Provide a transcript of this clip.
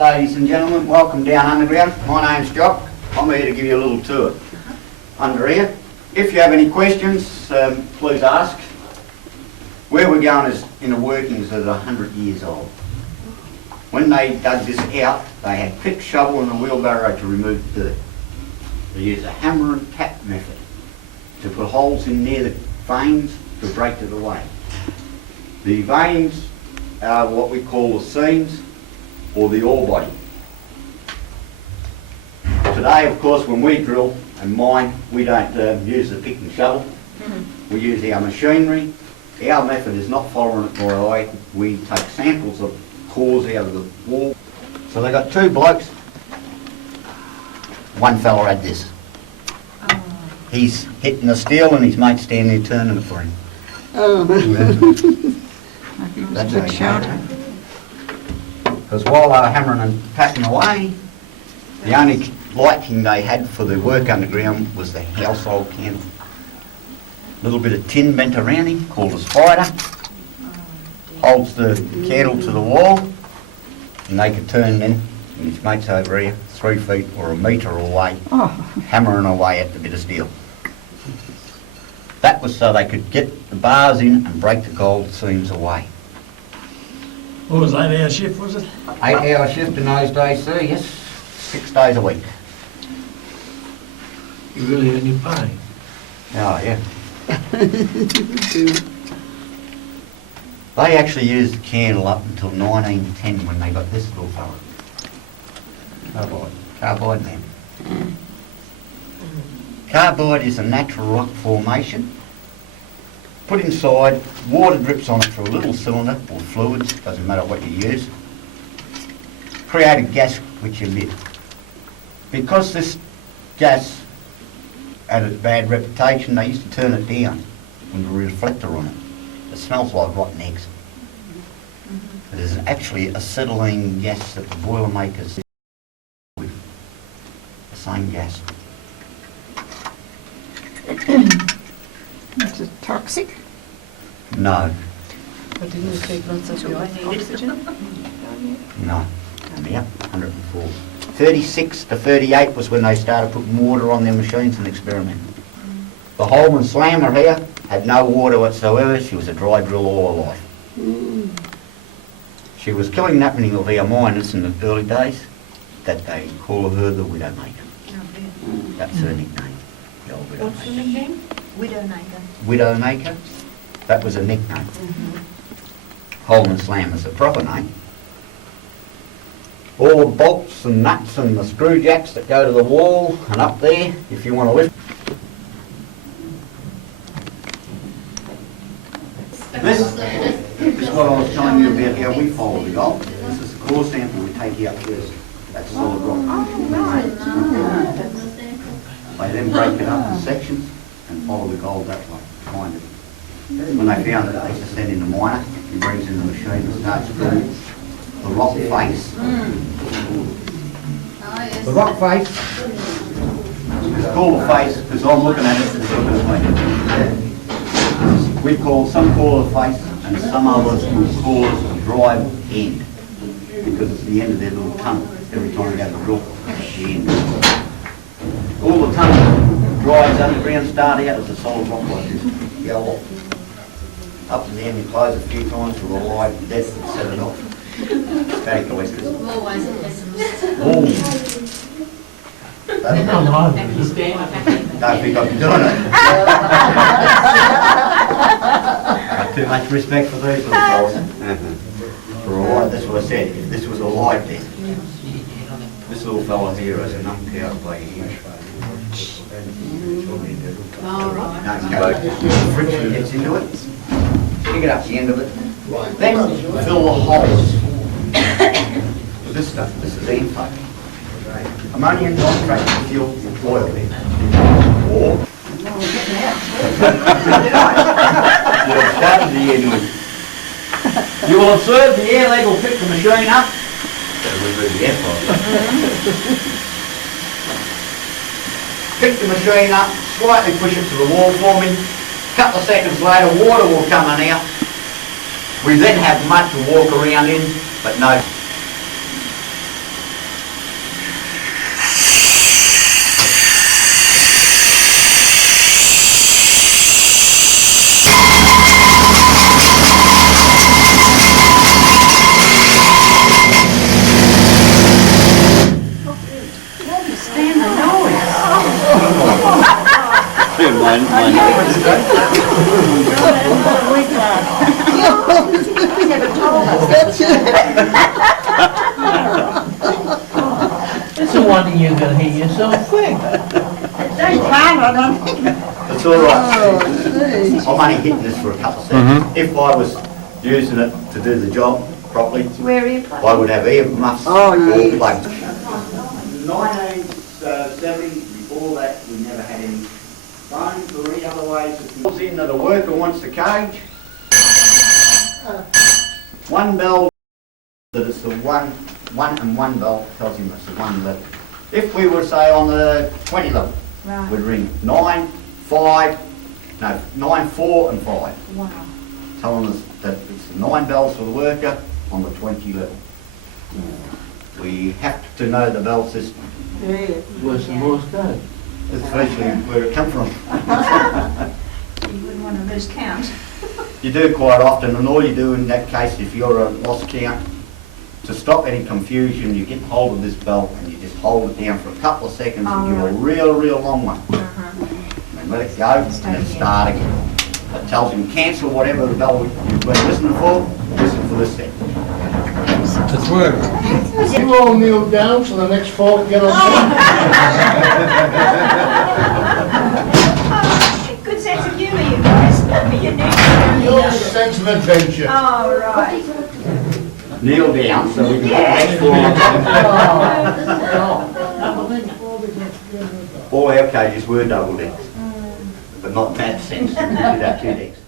Right, ladies and gentlemen, welcome down underground. My name's Jock. I'm here to give you a little tour under here. If you have any questions, please ask. Where we're going is in the workings of 100 years old. When they dug this out, they had pick, shovel and a wheelbarrow to remove the dirt. They used a hammer and tap method to put holes in near the veins to break it away. The veins are what we call the seams or the ore body. Today, of course, when we drill and mine, we don't use the pick and shovel. We use our machinery. Our method is not following it by eye. We take samples of cores out of the wall. So they got two blokes. One fella had this. He's hitting the steel and his mate's standing there turning it for him. Oh. That's a big shout. Because while they were hammering and tapping away, the only lighting they had for the work underground was the household candle. A little bit of tin bent around him called a spider. Holds the candle to the wall and they could turn then, and his mate's over here 3 feet or a metre away, hammering away at the bit of steel. That was so they could get the bars in and break the gold seams away. What was 8 hour shift, was it? 8 hour shift in those days, sir, yes. 6 days a week. You really earn your pay. Oh, yeah. They actually used the candle up until 1910 when they got this little fella. Carbide man. Carbide is a natural rock formation. Put inside, water drips on it through a little cylinder or fluids, doesn't matter what you use. Create a gas which you lit. Because this gas had a bad reputation, they used to turn it down with a reflector on it. It smells like rotten eggs. It is actually acetylene gas that the boilermakers with. The same gas. Is it toxic? No, But didn't you take lots of your oxygen? no. Yep, 104. 36 to 38 was when they started putting water on their machines and experimenting. The Holman Slammer here had no water whatsoever. She was a dry drill all her life. She was killing that many of our miners in the early days that they call her the Widowmaker. That's her nickname. The old Widowmaker. What's her nickname? Widowmaker. Widowmaker, that was a nickname. Holman Slammer's the proper name. All the bolts and nuts and the screw jacks that go to the wall and up there, if you want to lift. This is what I was telling you about how we follow the gold. This is the core sample we take out first. That's solid rock. They then break it up in sections and follow the gold that way, find it. When they found it, they used to send in the miner, he brings in the machine and starts drilling the rock face. The rock face is called a face because I'm looking at it and looking at me. We some call it a face and some others will call it a drive end because it's the end of their little tunnel. Every time they go to drill, it's the end. All the tunnel drives underground start out as a solid rock like this. Go off. Up to the end, you close a few times for a light and death and set it off. Static electric. Always a pessimist. Don't think I'm doing it. Got too much respect for these little fellas. For a light, that's what I said. If this was a light then, this little fella here has enough power by here. No, friction gets into it. Pick it up the end of it. Then fill the holes. With this stuff, this is ampho. Ammonium nitrate fuel oil there. Or you'll start at the end with. You will observe the air leg will pick the machine up. That'll remove the air from Pick the machine up, slightly push it to the wall for me. A couple of seconds later, water will come on out. We then have mud to walk around in, but no. It's a wonder you can hear yourself quick. It's all right. I'm only hitting this for a couple of seconds. If I was using it to do the job properly, Where are you playing? I would have ear muffs Oh, all yes. plugged. 1970, before that, we never had any phones or any other ways. If it comes in that a worker wants the cage, one bell, that it's the one and one bell tells him it's the one level. If we were, say, on the 20 level, Right. we'd ring 9, 4 and 5, Wow. telling us that it's the 9 bells for the worker on the 20 level. We have to know the bell system. Where's the Morse code? That's virtually where it comes from. You wouldn't want to lose count. You do quite often, and all you do in that case, if you're a lost count, to stop any confusion, you get hold of this bell and you just hold it down for a couple of seconds and give a real long one. And let it go and then start again. It tells him cancel whatever the bell you've been listening for, listen for this second. It's working. You all kneel down so the next folk get on. Good sense of humour, you guys. You need Your to. sense of adventure. Oh, right. Kneel down so we can put the next four on top. All our cages were double decks, but not in that sense. We did have 2 decks.